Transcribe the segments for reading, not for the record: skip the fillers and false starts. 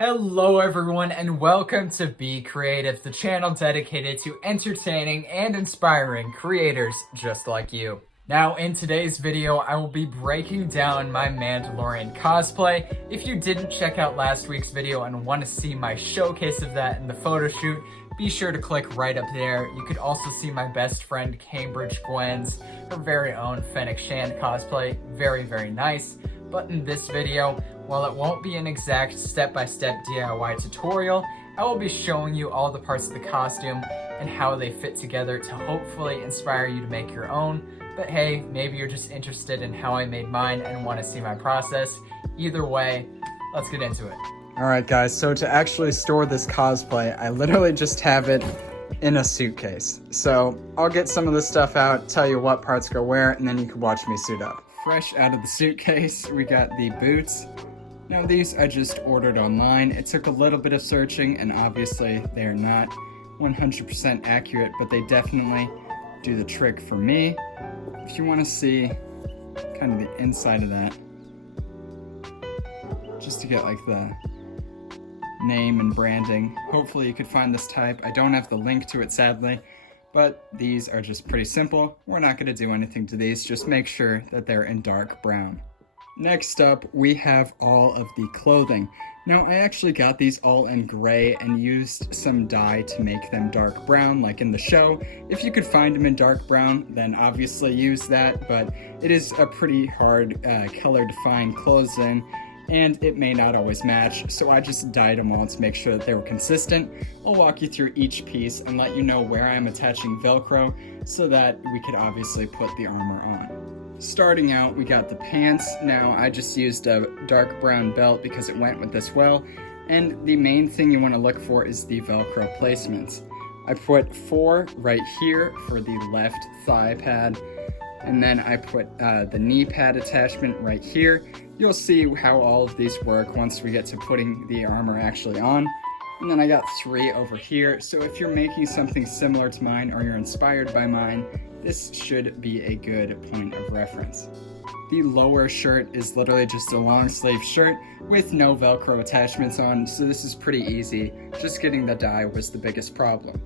Hello everyone and welcome to BKreative, the channel dedicated to entertaining and inspiring creators just like you. Now in today's video, I will be breaking down my Mandalorian cosplay. If you didn't check out last week's video and want to see my showcase of that in the photo shoot, be sure to click right up there. You could also see my best friend Cambridge Gwen's, her very own Fennec Shand cosplay. Very nice. But in this video, while it won't be an exact step-by-step DIY tutorial, I will be showing you all the parts of the costume and how they fit together to hopefully inspire you to make your own. But hey, maybe you're just interested in how I made mine and want to see my process. Either way, let's get into it. Alright guys, so to actually store this cosplay, I literally just have it in a suitcase. So I'll get some of the stuff out, tell you what parts go where, and then you can watch me suit up. Fresh out of the suitcase, we got the boots. Now these I just ordered online. It took a little bit of searching, and obviously they're not 100% accurate, but they definitely do the trick for me. If you want to see kind of the inside of that, just to get like the name and branding, hopefully you could find this type. I don't have the link to it sadly, but these are just pretty simple. We're not going to do anything to these, just make sure that they're in dark brown. Next up, we have all of the clothing. Now, I actually got these all in gray and used some dye to make them dark brown, like in the show. If you could find them in dark brown, then obviously use that, but it is a pretty hard color to find clothes in, and it may not always match, so I just dyed them all to make sure that they were consistent. I'll walk you through each piece and let you know where I'm attaching Velcro so that we could obviously put the armor on. Starting out, we got the pants. Now, I just used a dark brown belt because it went with this well, and the main thing you want to look for is the Velcro placements. I put 4 right here for the left thigh pad, and then I put the knee pad attachment right here. You'll see how all of these work once we get to putting the armor actually on. And then I got 3 over here, so if you're making something similar to mine or you're inspired by mine, this should be a good point of reference. The lower shirt is literally just a long sleeve shirt with no Velcro attachments on, so this is pretty easy. Just getting the dye was the biggest problem.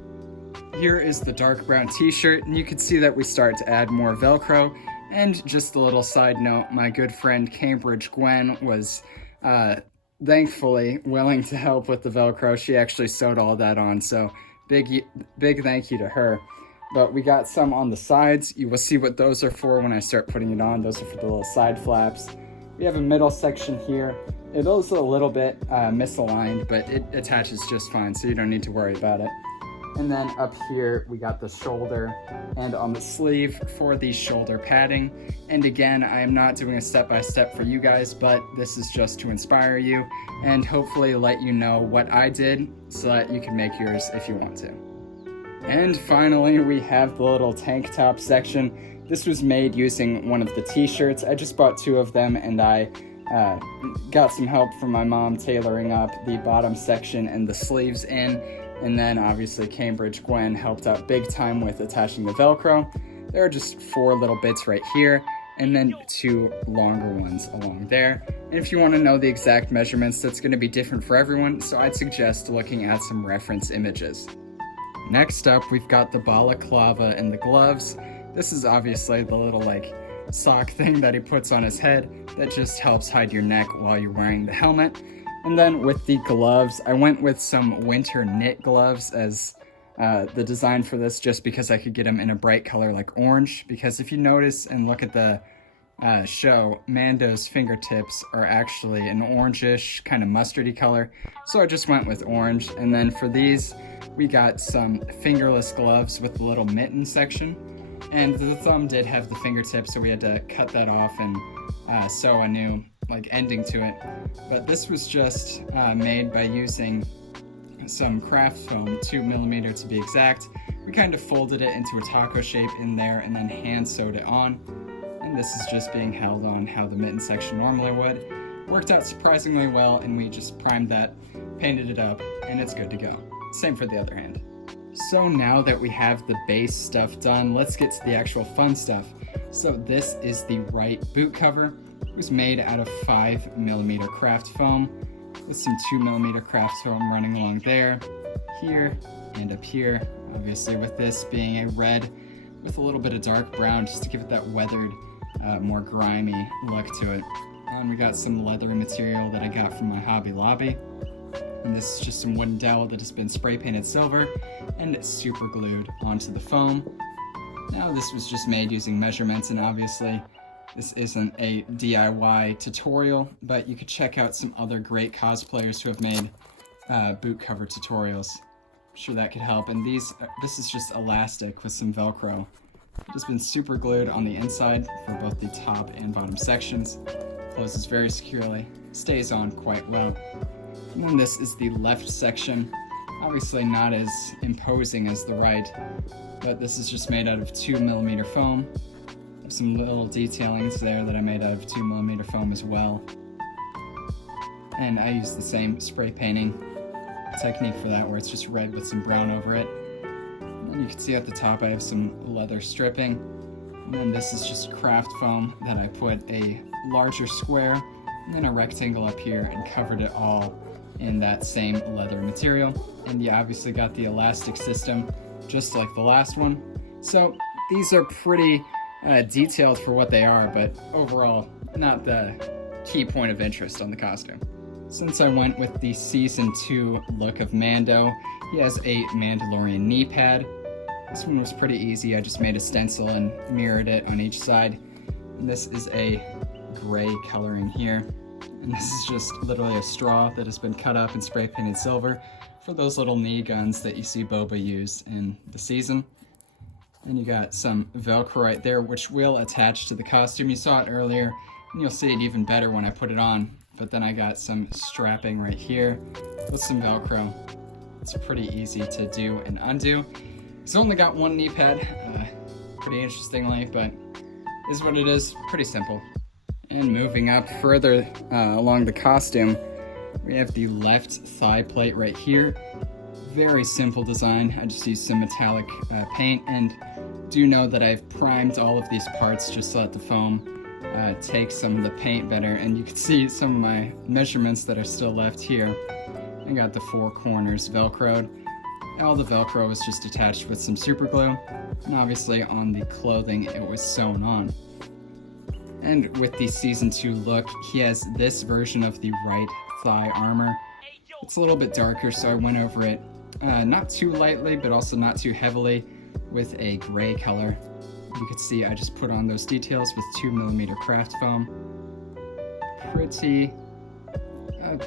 Here is the dark brown t-shirt, and you can see that we start to add more Velcro. And just a little side note, my good friend Cambridge Gwen was thankfully willing to help with the Velcro. She actually sewed all that on, so big thank you to her. But we got some on the sides. You will see what those are for when I start putting it on. Those are for the little side flaps. We have a middle section here. It is a little bit misaligned, but it attaches just fine, so you don't need to worry about it. And then up here, we got the shoulder, and on the sleeve for the shoulder padding. And again, I am not doing a step-by-step for you guys, but this is just to inspire you and hopefully let you know what I did so that you can make yours if you want to. And finally, we have the little tank top section. This was made using one of the t-shirts. I just bought 2 of them, and I got some help from my mom tailoring up the bottom section and the sleeves in. And then obviously Cambridge Gwen helped out big time with attaching the Velcro. There are just 4 little bits right here, and then 2 longer ones along there. And if you want to know the exact measurements, that's going to be different for everyone, so I'd suggest looking at some reference images. Next up, we've got the Balaclava and the gloves. This is obviously the little like sock thing that he puts on his head that just helps hide your neck while you're wearing the helmet. And then with the gloves, I went with some winter knit gloves as the design for this, just because I could get them in a bright color like orange. Because if you notice and look at the show, Mando's fingertips are actually an orangish, kind of mustardy color. So I just went with orange. And then for these, we got some fingerless gloves with the little mitten section. And the thumb did have the fingertips, so we had to cut that off and sew a new ending to it. But this was just made by using some craft foam, 2mm to be exact. We kind of folded it into a taco shape in there and then hand sewed it on. And this is just being held on how the mitten section normally would. Worked out surprisingly well, and we just primed that, painted it up, and it's good to go. Same for the other hand. So now that we have the base stuff done, let's get to the actual fun stuff. So this is the right boot cover. It was made out of 5mm craft foam. with some 2mm craft foam running along there, here, and up here. Obviously with this being a red with a little bit of dark brown just to give it that weathered, more grimy look to it. And we got some leather material that I got from my Hobby Lobby. And this is just some wooden dowel that has been spray painted silver and super glued onto the foam. Now this was just made using measurements, and obviously this isn't a DIY tutorial, but you could check out some other great cosplayers who have made boot cover tutorials. I'm sure that could help. And this is just elastic with some velcro. It has been super glued on the inside for both the top and bottom sections. Closes very securely, stays on quite well. And then this is the left section. Obviously not as imposing as the right, but this is just made out of 2mm foam. There's some little detailings there that I made out of 2mm foam as well. And I use the same spray painting technique for that, where it's just red with some brown over it. And you can see at the top I have some leather stripping. And then this is just craft foam that I put a larger square and then a rectangle up here and covered it all in that same leather material. And you obviously got the elastic system just like the last one. So these are pretty detailed for what they are, but overall not the key point of interest on the costume. Since I went with the Season 2 look of Mando, he has a Mandalorian knee pad. This one was pretty easy. I just made a stencil and mirrored it on each side. And this is a gray coloring here. And this is just literally a straw that has been cut up and spray painted silver for those little knee guns that you see Boba use in the season. And you got some Velcro right there, which will attach to the costume. You saw it earlier, and you'll see it even better when I put it on. But then I got some strapping right here with some Velcro. It's pretty easy to do and undo. It's only got one knee pad, pretty interestingly, but is what it is, pretty simple. And moving up further along the costume, we have the left thigh plate right here. Very simple design. I just used some metallic paint, and do know that I've primed all of these parts just so that the foam take some of the paint better. And you can see some of my measurements that are still left here. I got the 4 corners Velcroed. All the Velcro was just attached with some super glue, and obviously on the clothing it was sewn on. And with the Season 2 look, he has this version of the right thigh armor. It's a little bit darker, so I went over it not too lightly, but also not too heavily with a gray color. You can see I just put on those details with 2mm craft foam. Pretty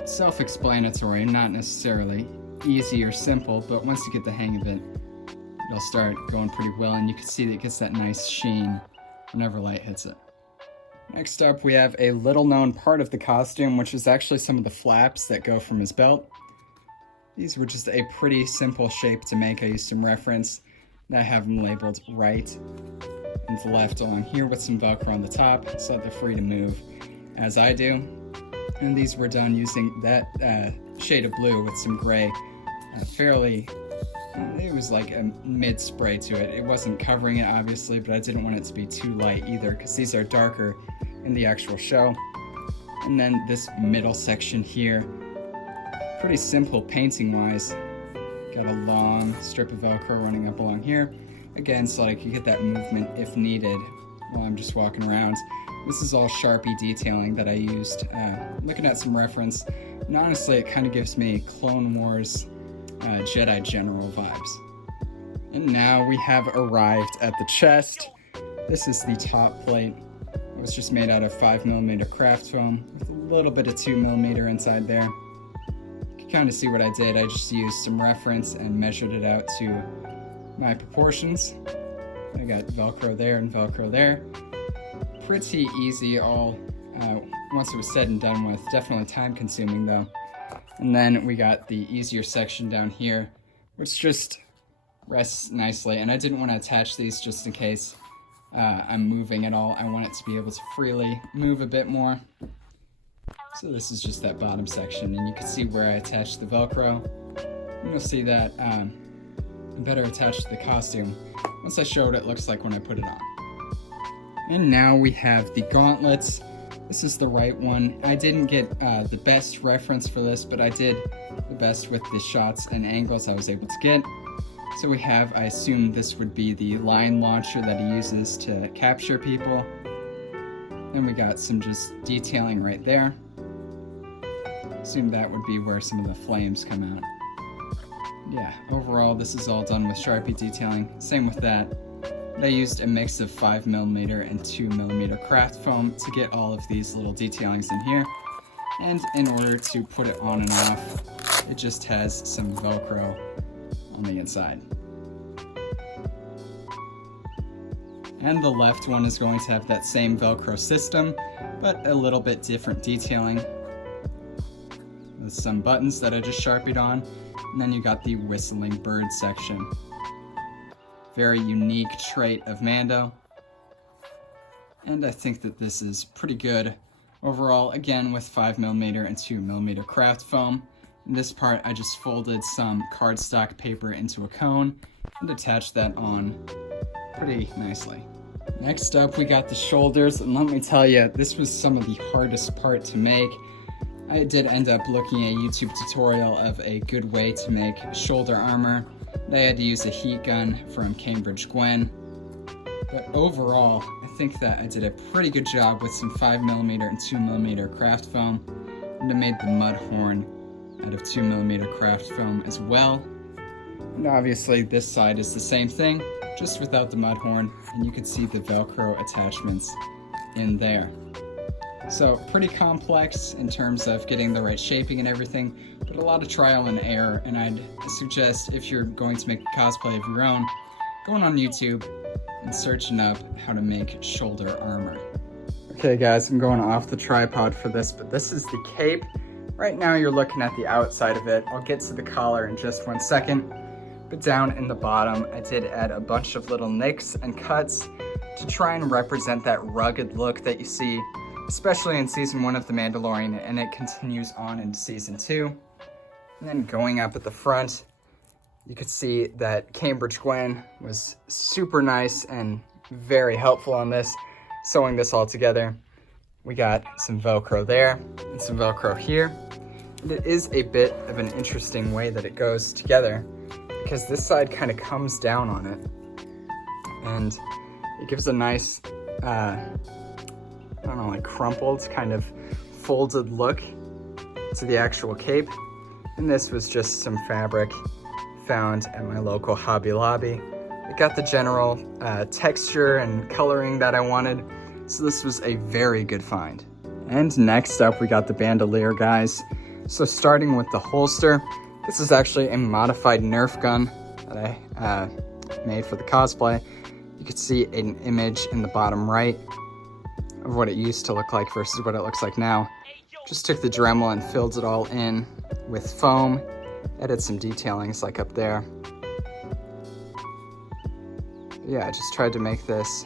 self-explanatory, not necessarily easy or simple, but once you get the hang of it, it'll start going pretty well, and you can see that it gets that nice sheen whenever light hits it. Next up, we have a little known part of the costume, which is actually some of the flaps that go from his belt. These were just a pretty simple shape to make. I used some reference, and I have them labeled right and left along here with some Velcro on the top so that they're free to move as I do. And these were done using that shade of blue with some gray, it was like a mid-spray to it. It wasn't covering it obviously, but I didn't want it to be too light either because these are darker in the actual show. And then this middle section here, pretty simple painting wise. Got a long strip of Velcro running up along here. Again, so I could get that movement if needed while I'm just walking around. This is all Sharpie detailing that I used, looking at some reference. And honestly, it kind of gives me Clone Wars Jedi General vibes. And now we have arrived at the chest. This is the top plate. It was just made out of 5mm craft foam with a little bit of 2mm inside there. You can kind of see what I did. I just used some reference and measured it out to my proportions. I got Velcro there and Velcro there. Pretty easy all once it was said and done with. Definitely time consuming though. And then we got the easier section down here, which just rests nicely. And I didn't want to attach these just in case I'm moving at all. I want it to be able to freely move a bit more. So this is just that bottom section, and you can see where I attached the Velcro. And you'll see that better attached to the costume once I show what it looks like when I put it on. And now we have the gauntlets. This is the right one. I didn't get the best reference for this, but I did the best with the shots and angles I was able to get. So we have, I assume this would be the line launcher that he uses to capture people. Then we got some just detailing right there. Assume that would be where some of the flames come out. Yeah, overall this is all done with Sharpie detailing. Same with that. I used a mix of 5mm and 2mm craft foam to get all of these little detailings in here. And in order to put it on and off, it just has some Velcro on the inside. And the left one is going to have that same Velcro system, but a little bit different detailing. With some buttons that I just Sharpied on, and then you got the whistling bird section. Very unique trait of Mando. And I think that this is pretty good overall, again with 5mm and 2mm craft foam. In this part I just folded some cardstock paper into a cone and attached that on pretty nicely. Next up we got the shoulders, and let me tell you, this was some of the hardest part to make. I did end up looking at a YouTube tutorial of a good way to make shoulder armor. I had to use a heat gun from Cambridge Gwen. But overall, I think that I did a pretty good job with some 5mm and 2mm craft foam. And I made the mud horn out of 2mm craft foam as well. And obviously this side is the same thing, just without the mud horn, and you can see the Velcro attachments in there. So pretty complex in terms of getting the right shaping and everything, but a lot of trial and error, and I'd suggest if you're going to make a cosplay of your own, going on YouTube and searching up how to make shoulder armor. Okay guys, I'm going off the tripod for this, but this is the cape. Right now you're looking at the outside of it. I'll get to the collar in just 1 second, but down in the bottom I did add a bunch of little nicks and cuts to try and represent that rugged look that you see especially in season 1 of The Mandalorian, and it continues on into season 2. And then going up at the front, you could see that Cambridge Gwen was super nice and very helpful on this, sewing this all together. We got some Velcro there and some Velcro here. And it is a bit of an interesting way that it goes together, because this side kind of comes down on it. And it gives a nice, I don't know, like crumpled, kind of folded look to the actual cape. And this was just some fabric found at my local Hobby Lobby. It got the general texture and coloring that I wanted, so this was a very good find. And next up we got the Bandolier, guys. So starting with the holster, this is actually a modified Nerf gun that I made for the cosplay. You can see an image in the bottom right of what it used to look like versus what it looks like now. Just took the Dremel and filled it all in with foam. Added some detailings like up there. Yeah, I just tried to make this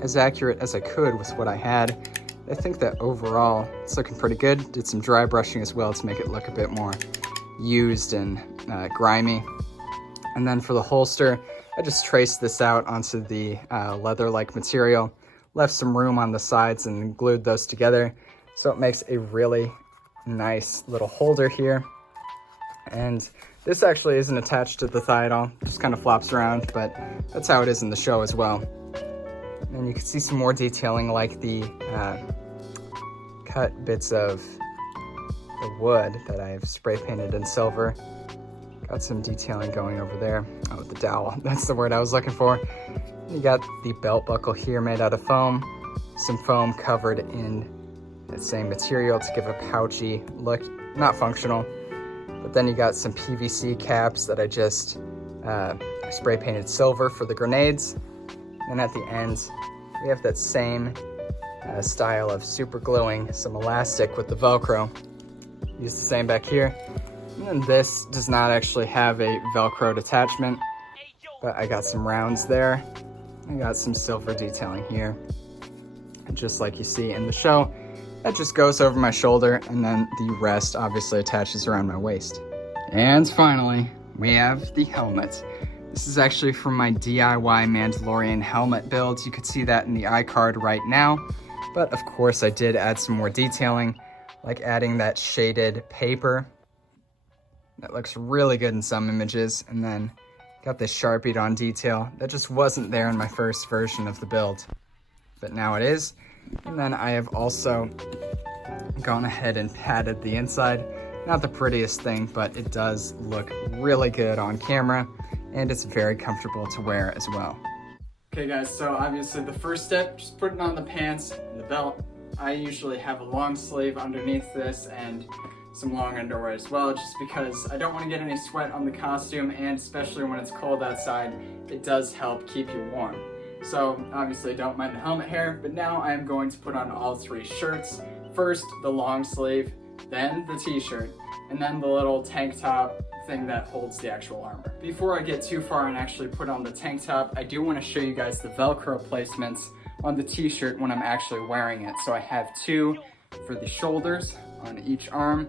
as accurate as I could with what I had. I think that overall it's looking pretty good. Did some dry brushing as well to make it look a bit more used and grimy. And then for the holster, I just traced this out onto the leather-like material. Left some room on the sides and glued those together, so it makes a really nice little holder here. And this actually isn't attached to the thigh at all, just kind of flops around, but that's how it is in the show as well. And you can see some more detailing, like the cut bits of the wood that I've spray painted in silver. Got some detailing going over there. Oh, the dowel, that's the word I was looking for. You got the belt buckle here made out of foam, some foam covered in that same material to give a pouchy look, not functional. But then you got some PVC caps that I just spray painted silver for the grenades. And at the end, we have that same style of super gluing some elastic with the Velcro. Use the same back here. And then this does not actually have a Velcroed attachment, but I got some rounds there. I got some silver detailing here. And just like you see in the show, that just goes over my shoulder, and then the rest obviously attaches around my waist. And finally, we have the helmet. This is actually from my DIY Mandalorian helmet build. You could see that in the iCard right now. But of course I did add some more detailing, like adding that shaded paper. That looks really good in some images. And then got this Sharpied on detail that just wasn't there in my first version of the build, but now it is. And then I have also gone ahead and padded the inside. Not the prettiest thing, but it does look really good on camera, and it's very comfortable to wear as well. Okay guys, so obviously the first step, just putting on the pants and the belt. I usually have a long sleeve underneath this and some long underwear as well, just because I don't want to get any sweat on the costume, and especially when it's cold outside, it does help keep you warm. So obviously don't mind the helmet hair, but now I am going to put on all three shirts. First, the long sleeve, then the t-shirt, and then the little tank top thing that holds the actual armor. Before I get too far and actually put on the tank top, I do want to show you guys the Velcro placements on the t-shirt when I'm actually wearing it. So I have two for the shoulders on each arm.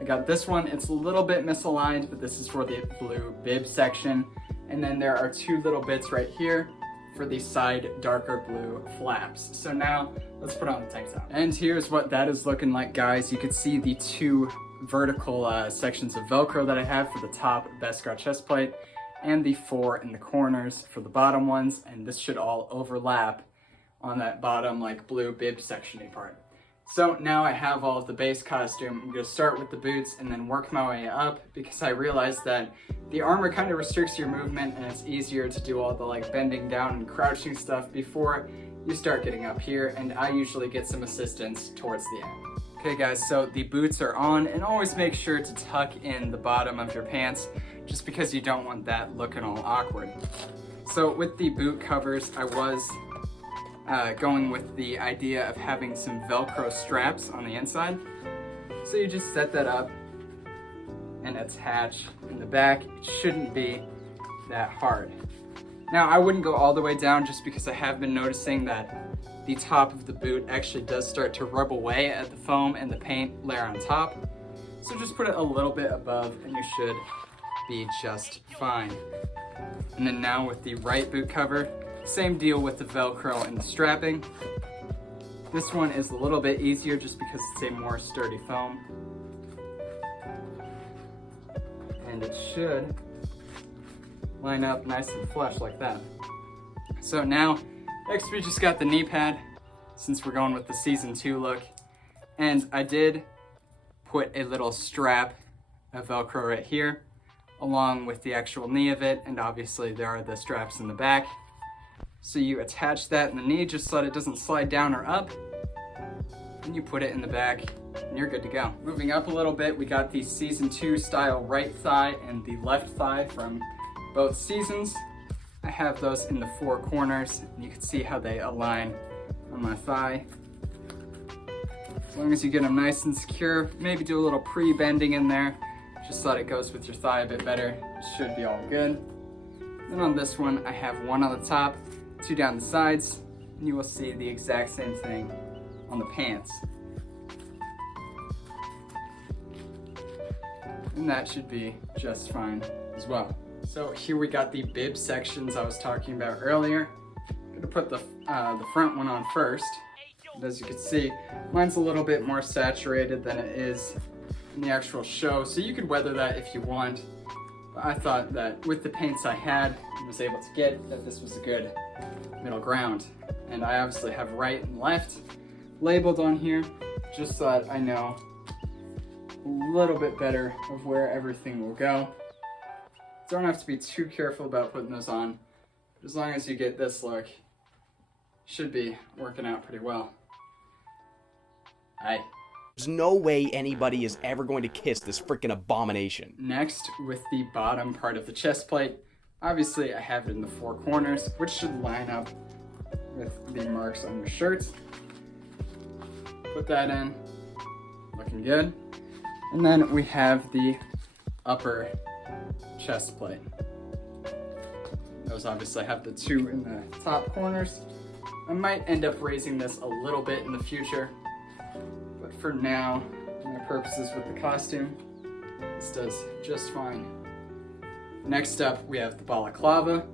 I got this one, it's a little bit misaligned, but this is for the blue bib section. And then there are two little bits right here for the side darker blue flaps. So now let's put on the tank top. And here's what that is looking like, guys. You can see the two vertical sections of Velcro that I have for the top Beskar chest plate, and the four in the corners for the bottom ones, and this should all overlap on that bottom like blue bib sectiony part. So now I have all of the base costume. I'm gonna start with the boots and then work my way up, because I realized that the armor kind of restricts your movement, and it's easier to do all the like bending down and crouching stuff before you start getting up here, and I usually get some assistance towards the end. Okay guys, so the boots are on, and always make sure to tuck in the bottom of your pants, just because you don't want that looking all awkward. So with the boot covers, I was going with the idea of having some Velcro straps on the inside. So you just set that up and attach in the back. It shouldn't be that hard. Now I wouldn't go all the way down, just because I have been noticing that the top of the boot actually does start to rub away at the foam and the paint layer on top. So just put it a little bit above and you should be just fine. And then now with the right boot cover, same deal with the Velcro and the strapping. This one is a little bit easier just because it's a more sturdy foam. And it should line up nice and flush like that. So now, next we just got the knee pad, since we're going with the season 2 look. And I did put a little strap of Velcro right here, along with the actual knee of it, and obviously there are the straps in the back. So you attach that in the knee just so that it doesn't slide down or up, and you put it in the back, and you're good to go. Moving up a little bit, we got the season 2 style right thigh and the left thigh from both seasons. I have those in the 4 corners, and you can see how they align on my thigh. As long as you get them nice and secure, maybe do a little pre-bending in there, just so that it goes with your thigh a bit better. It should be all good. Then on this one, I have one on the top, 2 down the sides, and you will see the exact same thing on the pants. And that should be just fine as well. So here we got the bib sections I was talking about earlier. I'm gonna put the front one on first. And as you can see, mine's a little bit more saturated than it is in the actual show, so you could weather that if you want. But I thought that with the paints I had and was able to get, that this was a good middle ground. And I obviously have right and left labeled on here, just so that I know a little bit better of where everything will go. Don't have to be too careful about putting those on, but as long as you get this look, should be working out pretty well. Aye. There's no way anybody is ever going to kiss this freaking abomination. Next, with the bottom part of the chest plate, obviously I have it in the 4 corners, which should line up with the marks on your shirt. Put that in, looking good. And then we have the upper chest plate. Those obviously have the 2 in the top corners. I might end up raising this a little bit in the future, but for now, for my purposes with the costume, this does just fine. Next up, we have the Balaclava.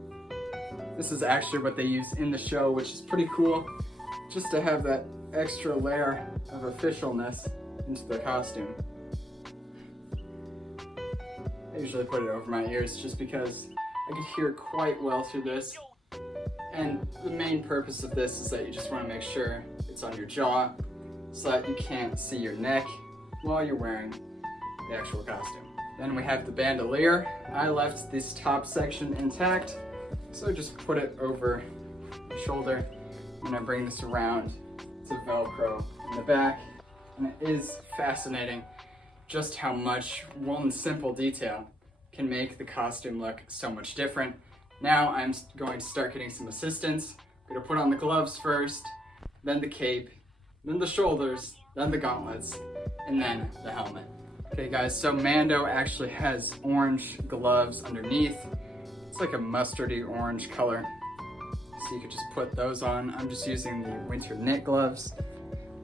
This is actually what they use in the show, which is pretty cool, just to have that extra layer of officialness into the costume. I usually put it over my ears just because I could hear quite well through this. And the main purpose of this is that you just want to make sure it's on your jaw so that you can't see your neck while you're wearing the actual costume. Then we have the bandolier. I left this top section intact, so I just put it over the shoulder and I bring this around to Velcro in the back. And it is fascinating just how much one simple detail can make the costume look so much different. Now I'm going to start getting some assistance. I'm going to put on the gloves first, then the cape, then the shoulders, then the gauntlets, and then the helmet. Okay guys, so Mando actually has orange gloves underneath. It's like a mustardy orange color. So you could just put those on. I'm just using the winter knit gloves,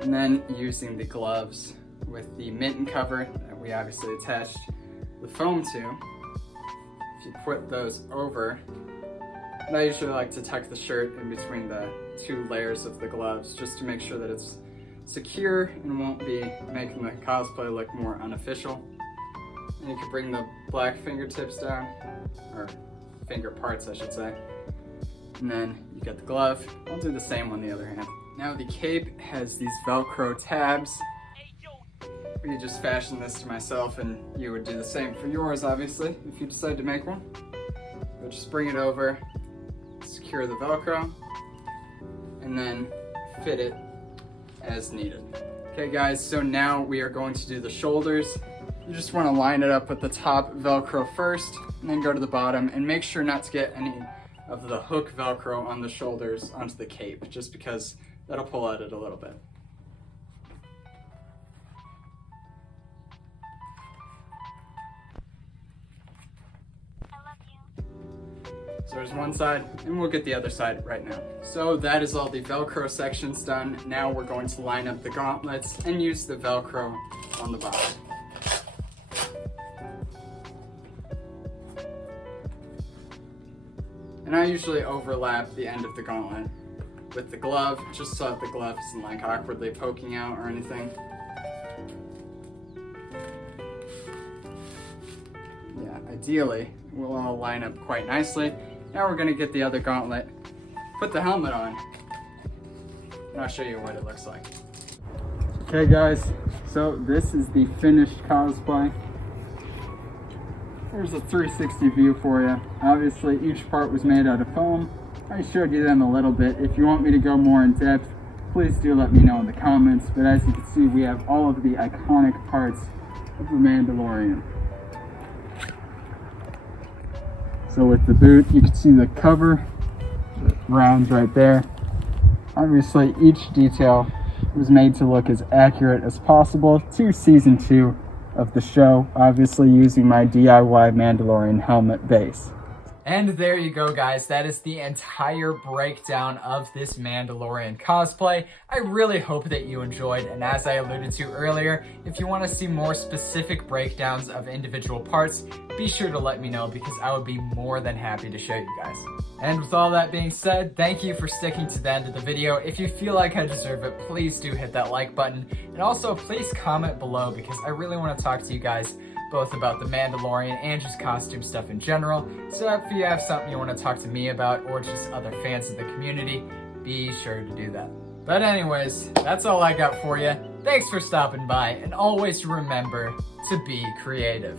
and then using the gloves with the mitten cover that we obviously attached the foam to. If you put those over, and I usually like to tuck the shirt in between the two layers of the gloves just to make sure that it's secure and won't be making the cosplay look more unofficial. And you can bring the black fingertips down, or finger parts I should say. And then you get the glove. I'll do the same on the other hand. Now the cape has these Velcro tabs. We just fashioned this to myself, and you would do the same for yours obviously if you decide to make one. But just bring it over, secure the Velcro, and then fit it as needed. Okay guys, so now we are going to do the shoulders. You just want to line it up with the top Velcro first, and then go to the bottom, and make sure not to get any of the hook Velcro on the shoulders onto the cape, just because that'll pull at it a little bit. So there's one side, and we'll get the other side right now. So that is all the Velcro sections done. Now we're going to line up the gauntlets and use the Velcro on the bottom. And I usually overlap the end of the gauntlet with the glove, just so that the glove isn't like awkwardly poking out or anything. Yeah, ideally, we'll all line up quite nicely. Now we're gonna get the other gauntlet, put the helmet on, and I'll show you what it looks like. Okay guys, so this is the finished cosplay. There's a 360 view for you. Obviously each part was made out of foam. I showed you them a little bit. If you want me to go more in depth, please do let me know in the comments. But as you can see, we have all of the iconic parts of the Mandalorian. So with the boot, you can see the cover, the rounds right there. Obviously, each detail was made to look as accurate as possible to season 2 of the show, obviously using my DIY Mandalorian helmet base. And there you go guys, that is the entire breakdown of this Mandalorian cosplay. I really hope that you enjoyed, and as I alluded to earlier, if you want to see more specific breakdowns of individual parts, be sure to let me know because I would be more than happy to show you guys. And with all that being said, thank you for sticking to the end of the video. If you feel like I deserve it, please do hit that like button, and also please comment below because I really want to talk to you guys both about the Mandalorian and just costume stuff in general. So if you have something you want to talk to me about or just other fans of the community, be sure to do that. But anyways, that's all I got for you. Thanks for stopping by, and always remember to be creative.